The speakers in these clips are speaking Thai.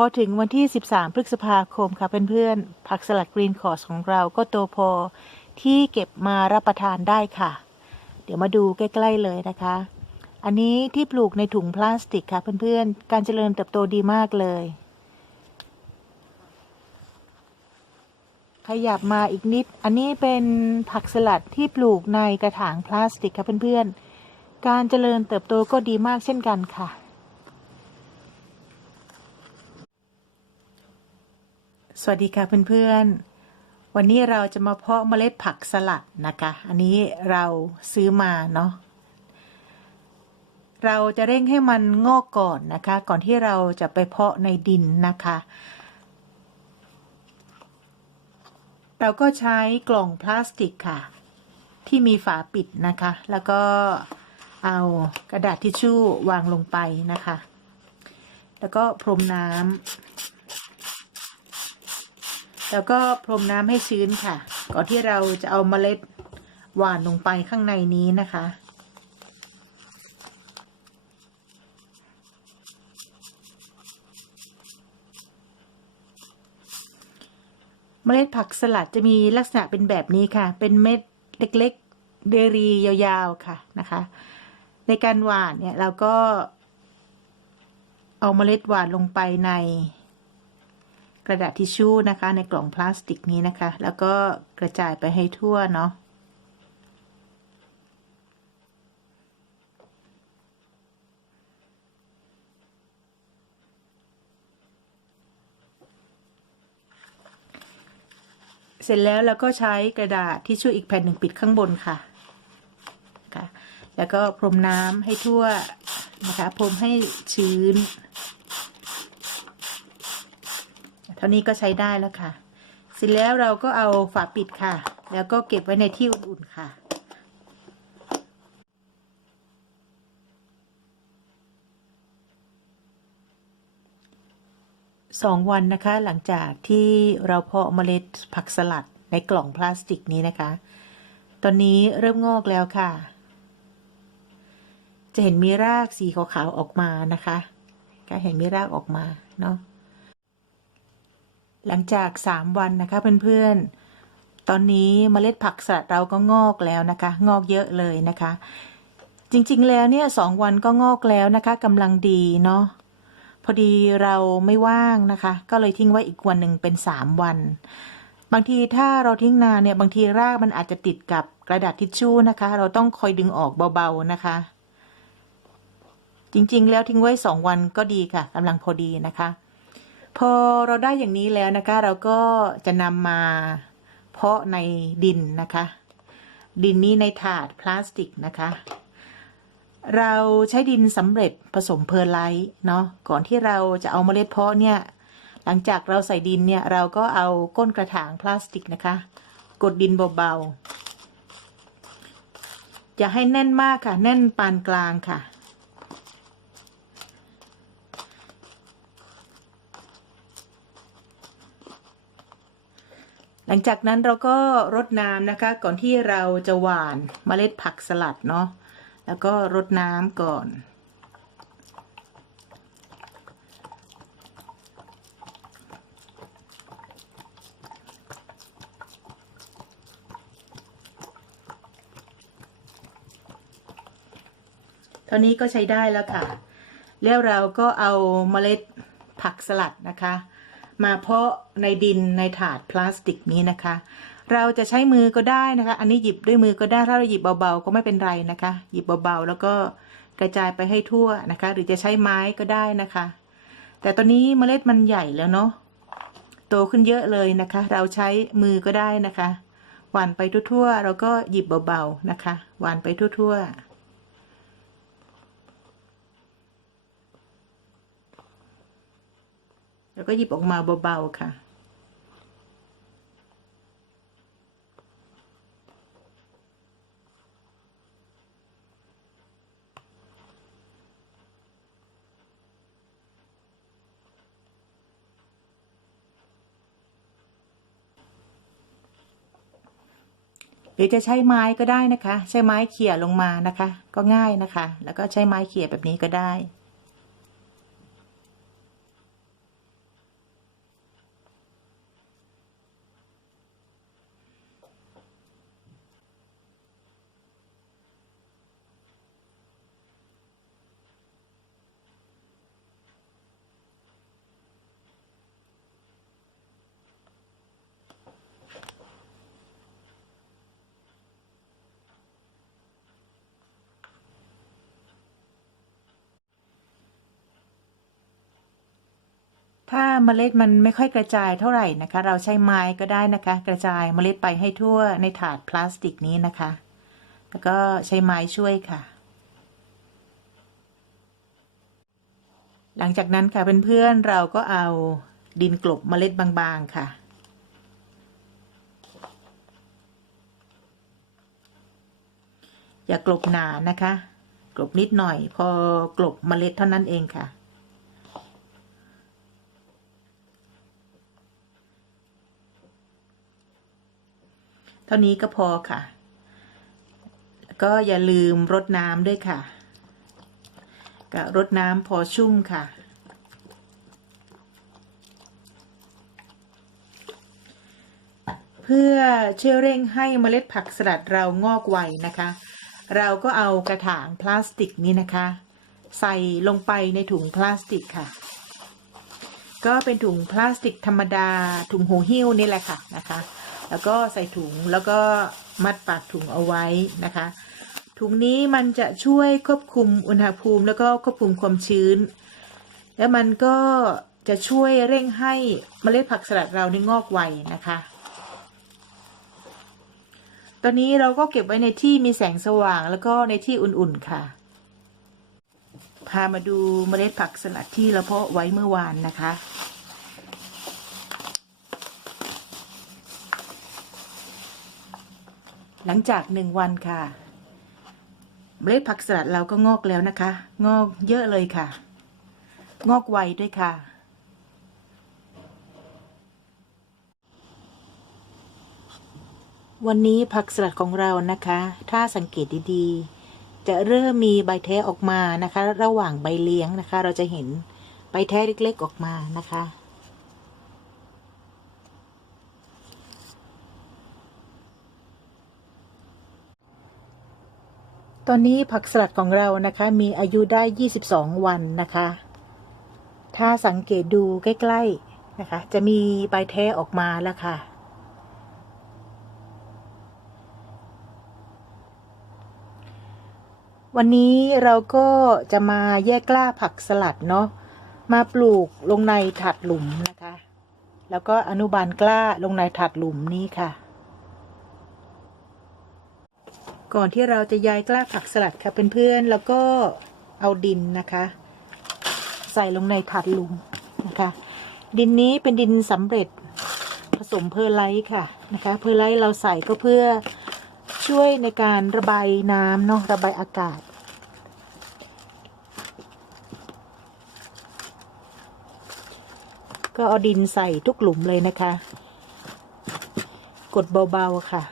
พอถึงวันที่ 13 พฤษภาคมค่ะเพื่อนๆ ผักสลัดกรีนคอร์สของเราก็โตพอที่เก็บมารับประทานได้ค่ะ เดี๋ยวมาดูใกล้ๆเลยนะคะ อันนี้ที่ปลูกในถุงพลาสติกค่ะเพื่อนๆ การเจริญเติบโตดีมากเลย ขยับมาอีกนิด อันนี้เป็นผักสลัดที่ปลูกในกระถางพลาสติกค่ะเพื่อนๆ การเจริญเติบโตก็ดีมากเช่นกันค่ะ สวัสดีค่ะเพื่อนๆ วันนี้เราจะมาเพาะเมล็ดผักสลัดนะคะ อันนี้เราซื้อมาเนาะ เราจะเร่งให้มันงอกก่อนนะคะ ก่อนที่เราจะไปเพาะในดินนะคะ เราก็ใช้กล่องพลาสติกค่ะ ที่มีฝาปิดนะคะ แล้วก็เอากระดาษทิชชู่วางลงไปนะคะ แล้วก็พรมน้ำ แล้วก็พรมน้ำให้ชื้นค่ะ ก่อนที่เราจะเอาเมล็ดหว่านลงไปข้างในนี้นะคะ เมล็ดผักสลัดจะมีลักษณะเป็นแบบนี้ค่ะ เป็นเม็ดเล็กๆเดรียาวๆค่ะนะคะ ในการหว่านเนี่ยเราก็เอาเมล็ดหว่านลงไปใน กระดาษทิชชู่นะคะ ในกล่องพลาสติกนี้นะคะ แล้วก็กระจายไปให้ทั่วเนาะเสร็จแล้วเราก็ใช้กระดาษทิชชู่อีกแผ่นหนึ่งปิดข้างบนค่ะค่ะ แล้วก็พรมน้ำให้ทั่วนะคะ พรมให้ชื้น เท่านี้ก็ใช้ได้แล้วค่ะ เสร็จแล้วเราก็เอาฝาปิดค่ะ แล้วก็เก็บไว้ในที่อุ่นๆค่ะสองวันนะคะหลังจากที่เราเพาะเมล็ดผักสลัดในกล่องพลาสติกนี้นะคะ ตอนนี้เริ่มงอกแล้วค่ะ จะเห็นมีรากสีขาวๆออกมานะคะ ก็เห็นมีรากออกมาเนาะ หลังจากสามวันนะคะเพื่อนๆ ตอนนี้เมล็ดผักสลัดเราก็งอกแล้วนะคะ งอกเยอะเลยนะคะ จริงๆแล้วเนี่ยสองวันก็งอกแล้วนะคะกำลังดีเนาะพอดีเราไม่ว่างนะคะ ก็เลยทิ้งไว้อีกวันหนึ่งเป็นสามวัน บางทีถ้าเราทิ้งนานเนี่ยบางทีรากมันอาจจะติดกับกระดาษทิชชู่นะคะ เราต้องคอยดึงออกเบาๆนะคะจริงๆ แล้วทิ้งไว้สองวันก็ดีค่ะกำลังพอดีนะคะ พอเราได้อย่างนี้แล้วนะคะ เราก็จะนำมาเพาะในดินนะคะ ดินนี้ในถาดพลาสติกนะคะ เราใช้ดินสำเร็จผสมเพอร์ไลท์เนาะก่อนที่เราจะเอาเมล็ดเพาะเนี่ย หลังจากเราใส่ดินเนี่ย เราก็เอาก้นกระถางพลาสติกนะคะ กดดินเบาๆอย่าให้แน่นมากค่ะ แน่นปานกลางค่ะ หลังจากนั้นเราก็รดน้ำนะคะ ก่อนที่เราจะหว่านเมล็ดผักสลัดเนาะแล้วก็รดน้ำก่อน ตอนนี้ก็ใช้ได้แล้วค่ะ แล้วเราก็เอาเมล็ดผักสลัดนะคะ มาเพาะในดินในถาดพลาสติกนี้นะคะ เราจะใช้มือก็ได้นะคะ อันนี้หยิบด้วยมือก็ได้ถ้าเราหยิบเบาๆก็ไม่เป็นไรนะคะ หยิบเบาๆแล้วก็กระจายไปให้ทั่วนะคะ หรือจะใช้ไม้ก็ได้นะคะ แต่ตอนนี้เมล็ดมันใหญ่แล้วเนาะโตขึ้นเยอะเลยนะคะ เราใช้มือก็ได้นะคะหว่านไปทั่วๆเราก็หยิบเบาๆนะคะหว่านไปทั่วๆ แล้วก็หยิบออกมาเบาๆค่ะ หรือจะใช้ไม้ก็ได้นะคะ ใช้ไม้เขี่ยลงมานะคะ ก็ง่ายนะคะ แล้วก็ใช้ไม้เขี่ยแบบนี้ก็ได้ ถ้าเมล็ดมันไม่ค่อยกระจายเท่าไหร่นะคะ เราใช้ไม้ก็ได้นะคะ กระจายเมล็ดไปให้ทั่วในถาดพลาสติกนี้นะคะ แล้วก็ใช้ไม้ช่วยค่ะ หลังจากนั้นค่ะเพื่อนๆเราก็เอาดินกลบเมล็ดบางๆค่ะอย่ากลบหนานะคะ กลบนิดหน่อย พอกลบเมล็ดเท่านั้นเองค่ะ เท่านี้ก็พอค่ะ ก็อย่าลืมรดน้ำด้วยค่ะก็รดน้ำพอชุ่มค่ะ เพื่อเช่วเร่งให้เมล็ดผักสลัดเรางอกไวนะคะ เราก็เอากระถางพลาสติกนี้นะคะ ใส่ลงไปในถุงพลาสติกค่ะ ก็เป็นถุงพลาสติกธรรมดาถุงหูหิ้วนี่แหละค่ะนะคะ แล้วก็ใส่ถุงแล้วก็มัดปากถุงเอาไว้นะคะ ถุงนี้มันจะช่วยควบคุมอุณหภูมิ แล้วก็ควบคุมความชื้น แล้วมันก็จะช่วยเร่งให้เมล็ดผักสลัดเรานี่งอกไวนะคะ ตอนนี้เราก็เก็บไว้ในที่มีแสงสว่างแล้วก็ในที่อุ่นๆค่ะ พามาดูเมล็ดผักสลัดที่เราเพาะไว้เมื่อวานนะคะ หลังจากหนึ่งวันค่ะ เมล็ดผักสลัดเราก็งอกแล้วนะคะ งอกเยอะเลยค่ะ งอกไวด้วยค่ะ วันนี้ผักสลัดของเรานะคะ ถ้าสังเกตดีๆ จะเริ่มมีใบแท้ออกมานะคะ ระหว่างใบเลี้ยงนะคะ เราจะเห็นใบแท้เล็กๆออกมานะคะ ตอนนี้ผักสลัดของเรานะคะ มีอายุได้ 22 วันนะคะ ถ้าสังเกตดูใกล้ๆนะคะ จะมีใบแท้ออกมาแล้วค่ะ วันนี้เราก็จะมาแยกกล้าผักสลัดเนาะมาปลูกลงในถาดหลุมนะคะ แล้วก็อนุบาลกล้าลงในถาดหลุมนี้ค่ะ ก่อนที่เราจะย้ายกล้าผักสลัดค่ะเพื่อนๆ แล้วก็เอาดินนะคะ ใส่ลงในถาดหลุมนะคะ ดินนี้เป็นดินสำเร็จผสมเพอร์ไลท์ค่ะนะคะเพอร์ไลท์เราใส่ก็เพื่อช่วยในการระบายน้ำเนาะระบายอากาศ ก็เอาดินใส่ทุกหลุมเลยนะคะ กดเบาๆค่ะ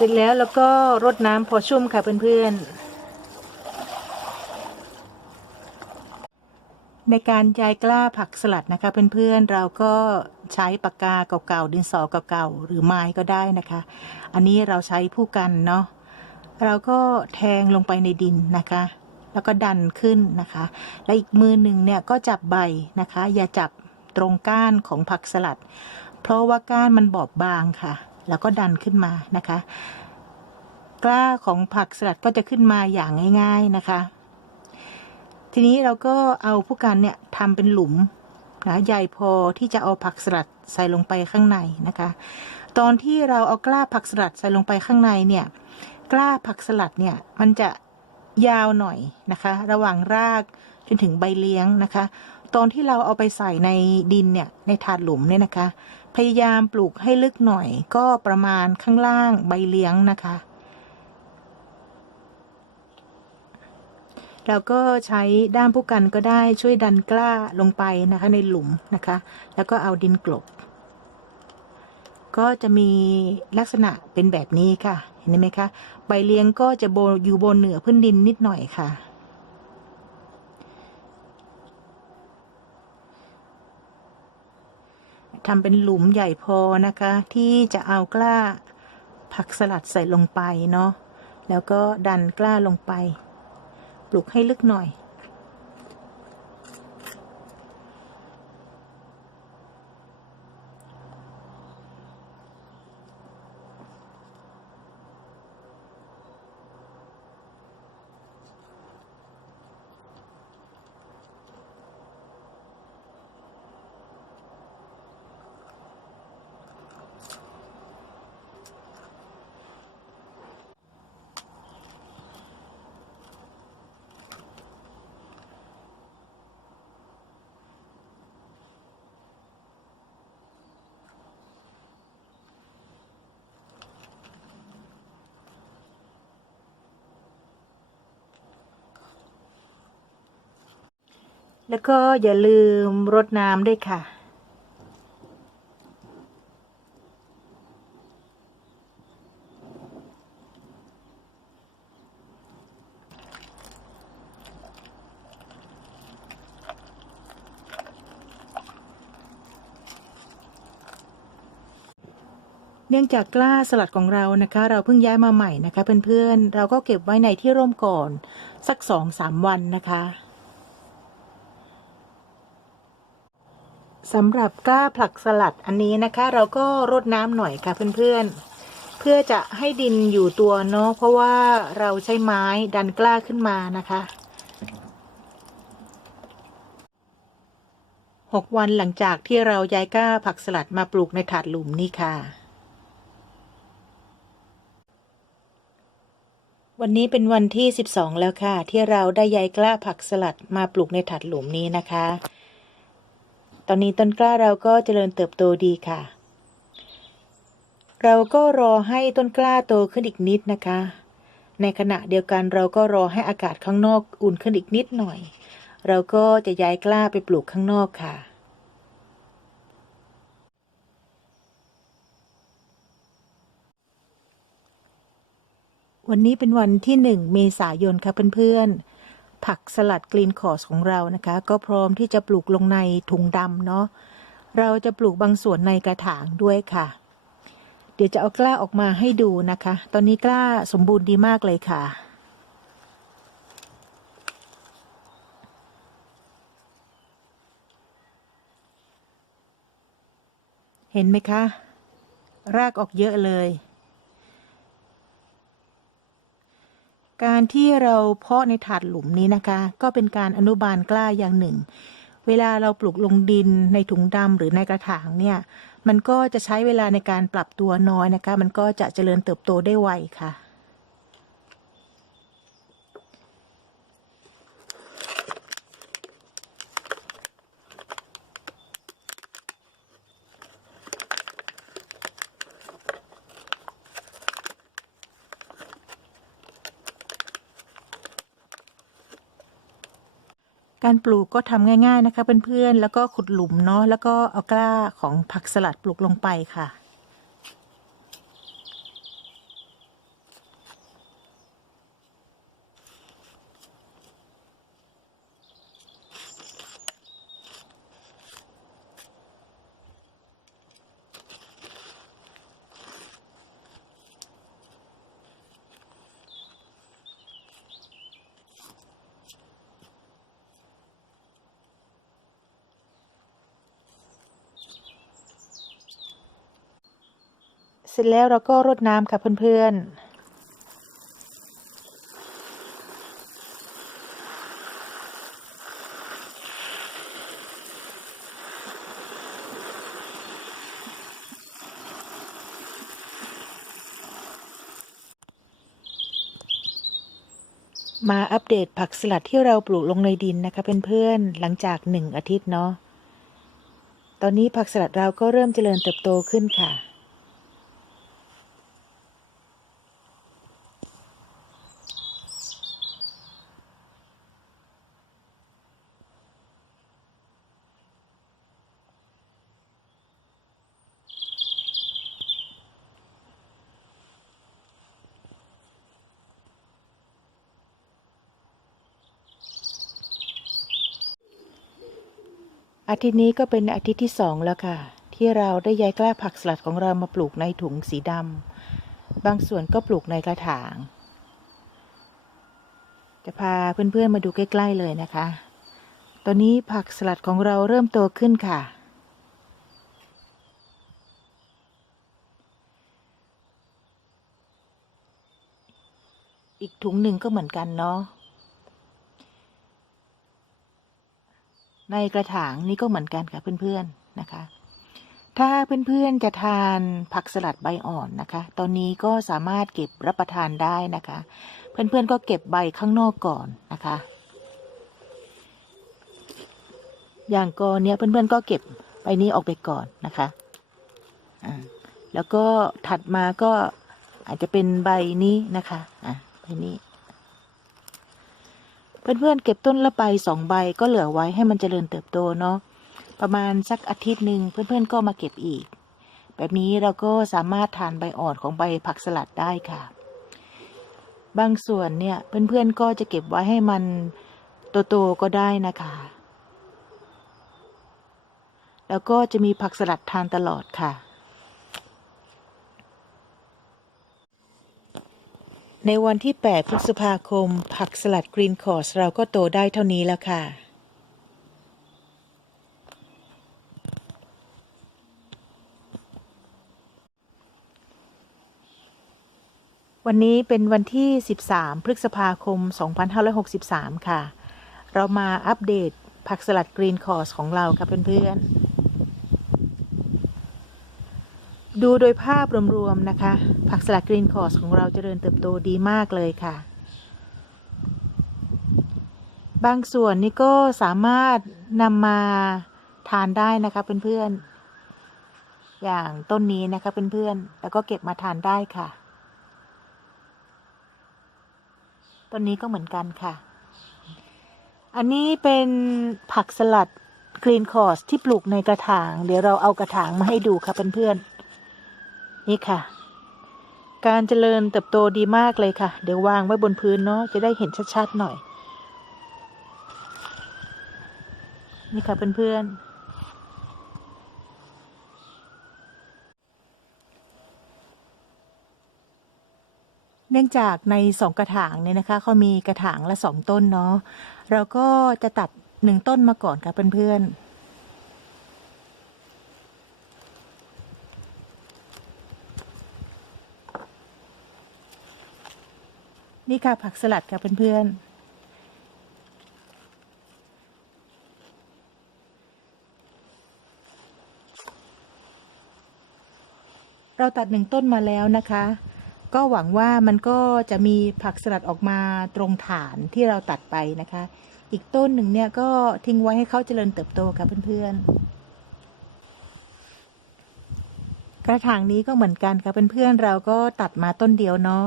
เสร็จแล้วแล้วก็รดน้ำพอชุ่มค่ะเพื่อนๆ ในการย้ายกล้าผักสลัดนะคะเพื่อนๆ เราก็ใช้ปากกาเก่าๆ ดินสอเก่าๆ หรือไม้ก็ได้นะคะ อันนี้เราใช้ผู้กันเนาะ เราก็แทงลงไปในดินนะคะ แล้วก็ดันขึ้นนะคะ และอีกมือหนึ่งเนี่ยก็จับใบนะคะ อย่าจับตรงก้านของผักสลัด เพราะว่าก้านมันบอบบางค่ะ แล้วก็ดันขึ้นมานะคะ กล้าของผักสลัดก็จะขึ้นมาอย่างง่าย ๆนะคะ ทีนี้เราก็เอาผู้กันเนี่ยทำเป็นหลุมนะใหญ่พอที่จะเอาผักสลัดใส่ลงไปข้างในนะคะ ตอนที่เราเอากล้าผักสลัดใส่ลงไปข้างในเนี่ย กล้าผักสลัดเนี่ยมันจะยาวหน่อยนะคะ ระหว่างรากจนถึงใบเลี้ยงนะคะ ตอนที่เราเอาไปใส่ในดินเนี่ยในถาดหลุมเนี่ยนะคะ พยายามปลูกให้ลึกหน่อย ก็ประมาณข้างล่างใบเลี้ยงนะคะเราก็ใช้ด้ามผู้กันก็ได้ช่วยดันกล้าลงไปนะคะในหลุมนะคะ แล้วก็เอาดินกลบ ก็จะมีลักษณะเป็นแบบนี้ค่ะ เห็นไหมคะ ใบเลี้ยงก็จะโบอยู่บนเหนือพื้นดินนิดหน่อยค่ะ ทำเป็นหลุมใหญ่พอนะคะ ที่จะเอากล้าผักสลัดใส่ลงไปเนาะแล้วก็ดันกล้าลงไป ปลูกให้ลึกหน่อย แล้วก็อย่าลืมรดน้ำด้วยค่ะ เนื่องจากกล้าสลัดของเรานะคะ เราเพิ่งย้ายมาใหม่นะคะเพื่อนๆ เราก็เก็บไว้ในที่ร่มก่อน สักสองสามวันนะคะ สำหรับกล้าผลักสลัดอันนี้นะคะ เราก็รดน้ำหน่อยค่ะเพื่อนๆ เพื่อจะให้ดินอยู่ตัวเนาะเพราะว่าเราใช้ไม้ดันกล้าขึ้นมานะคะหกวันหลังจากที่เราย้ายกล้าผักสลัดมาปลูกในถาดหลุมนี่ค่ะ วันนี้เป็นวันที่ 12 แล้วค่ะ ที่เราได้ย้ายกล้าผักสลัดมาปลูกในถาดหลุมนี้นะคะ ตอนนี้ต้นกล้าเราก็เจริญเติบโตดีค่ะ เราก็รอให้ต้นกล้าโตขึ้นอีกนิดนะคะ ในขณะเดียวกันเราก็รอให้อากาศข้างนอกอุ่นขึ้นอีกนิดหน่อย เราก็จะย้ายกล้าไปปลูกข้างนอกค่ะวันนี้เป็นวันที่หนึ่งเมษายนค่ะเพื่อนๆ ผักสลัดกรีนคอร์สของเรานะคะ ก็พร้อมที่จะปลูกลงในถุงดำเนาะเราจะปลูกบางส่วนในกระถางด้วยค่ะ เดี๋ยวจะเอากล้าออกมาให้ดูนะคะ ตอนนี้กล้าสมบูรณ์ดีมากเลยค่ะเห็นไหมคะ รากออกเยอะเลย การที่เราเพาะในถาดหลุมนี้นะคะ ก็เป็นการอนุบาลกล้าอย่างหนึ่ง เวลาเราปลูกลงดินในถุงดำหรือในกระถางเนี่ย มันก็จะใช้เวลาในการปรับตัวน้อยนะคะ มันก็จะเจริญเติบโตได้ไวค่ะ การปลูกก็ทำง่าย ๆนะคะ เพื่อนๆ แล้วก็ขุดหลุมเนาะแล้วก็เอากล้าของผักสลัดปลูกลงไปค่ะ ร็จแล้วเราก็รดน้ำค่ะเพื่อนๆมาอัปเดตผักสลัดที่เราปลูกลงในดินนะคะเพื่อนๆ หลังจากหนึ่งอาทิตย์เนาะ ตอนนี้ผักสลัดเราก็เริ่มเจริญเติบโตขึ้นค่ะ อาทิตย์นี้ก็เป็นอาทิตย์ที่สองแล้วค่ะ ที่เราได้ย้ายกล้าผักสลัดของเรามาปลูกในถุงสีดำบางส่วนก็ปลูกในกระถาง จะพาเพื่อนๆมาดูใกล้ๆเลยนะคะ ตอนนี้ผักสลัดของเราเริ่มโตขึ้นค่ะอีกถุงหนึ่งก็เหมือนกันเนาะ ในกระถางนี่ก็เหมือนกันค่ะเพื่อนๆนะคะ ถ้าเพื่อนๆจะทานผักสลัดใบอ่อนนะคะ ตอนนี้ก็สามารถเก็บรับประทานได้นะคะ เพื่อนๆก็เก็บใบข้างนอกก่อนนะคะ อย่างกอเนี้ยเพื่อนๆก็เก็บใบนี้ออกไปก่อนนะคะอ่าแล้วก็ถัดมาก็อาจจะเป็นใบนี้นะคะอะใบนี้ เพื่อนๆเก็บต้นละใบสองใบก็เหลือไว้ให้มันเจริญเติบโตเนาะประมาณสักอาทิตย์หนึ่งเพื่อนๆก็มาเก็บอีก แบบนี้เราก็สามารถทานใบอ่อนของใบผักสลัดได้ค่ะ บางส่วนเนี่ยเพื่อนๆก็จะเก็บไว้ให้มันโตๆก็ได้นะคะ แล้วก็จะมีผักสลัดทานตลอดค่ะ ในวันที่ 8 พฤษภาคม ผักสลัดกรีนคอร์สเราก็โตได้เท่านี้แล้วค่ะ วันนี้เป็นวันที่ 13 พฤษภาคม 2563 ค่ะ เรามาอัปเดตผักสลัดกรีนคอร์สของเราค่ะเพื่อนๆ ดูโดยภาพรวมๆนะคะ ผักสลัดกรีนคอร์สของเราจเจริญเติบโตดีมากเลยค่ะ บางส่วนนี่ก็สามารถนำมาทานได้นะคะเพื่อนๆ อย่างต้นนี้นะคะเพื่อนๆ แล้วก็เก็บมาทานได้ค่ะ ต้นนี้ก็เหมือนกันค่ะ อันนี้เป็นผักสลัดกรีนคอร์สที่ปลูกในกระถาง เดี๋ยวเราเอากระถางมาให้ดูค่ะเพื่อนๆ นี่ค่ะ การเจริญเติบโตดีมากเลยค่ะ เดี๋ยววางไว้บนพื้นเนาะจะได้เห็นชัดๆหน่อย นี่ค่ะเพื่อนๆเนื่องจากในสองกระถางเนี่ยนะคะเขามีกระถางละสองต้นเนาะเราก็จะตัดหนึ่งต้นมาก่อนค่ะเพื่อนๆ นี่ค่ะผักสลัดค่ะเพื่อนๆ เราตัดหนึ่งต้นมาแล้วนะคะ ก็หวังว่ามันก็จะมีผักสลัดออกมาตรงฐานที่เราตัดไปนะคะ อีกต้นหนึ่งเนี่ยก็ทิ้งไว้ให้เขาเจริญเติบโตค่ะเพื่อนๆกระถางนี้ก็เหมือนกันค่ะเพื่อนๆเราก็ตัดมาต้นเดียวเนาะ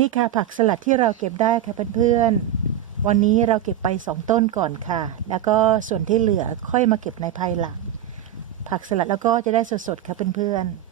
นี่ค่ะผักสลัดที่เราเก็บได้ค่ะเพื่อนๆ วันนี้เราเก็บไปสองต้นก่อนค่ะ แล้วก็ส่วนที่เหลือค่อยมาเก็บในภายหลัง ผักสลัดแล้วก็จะได้สดๆค่ะเพื่อนๆ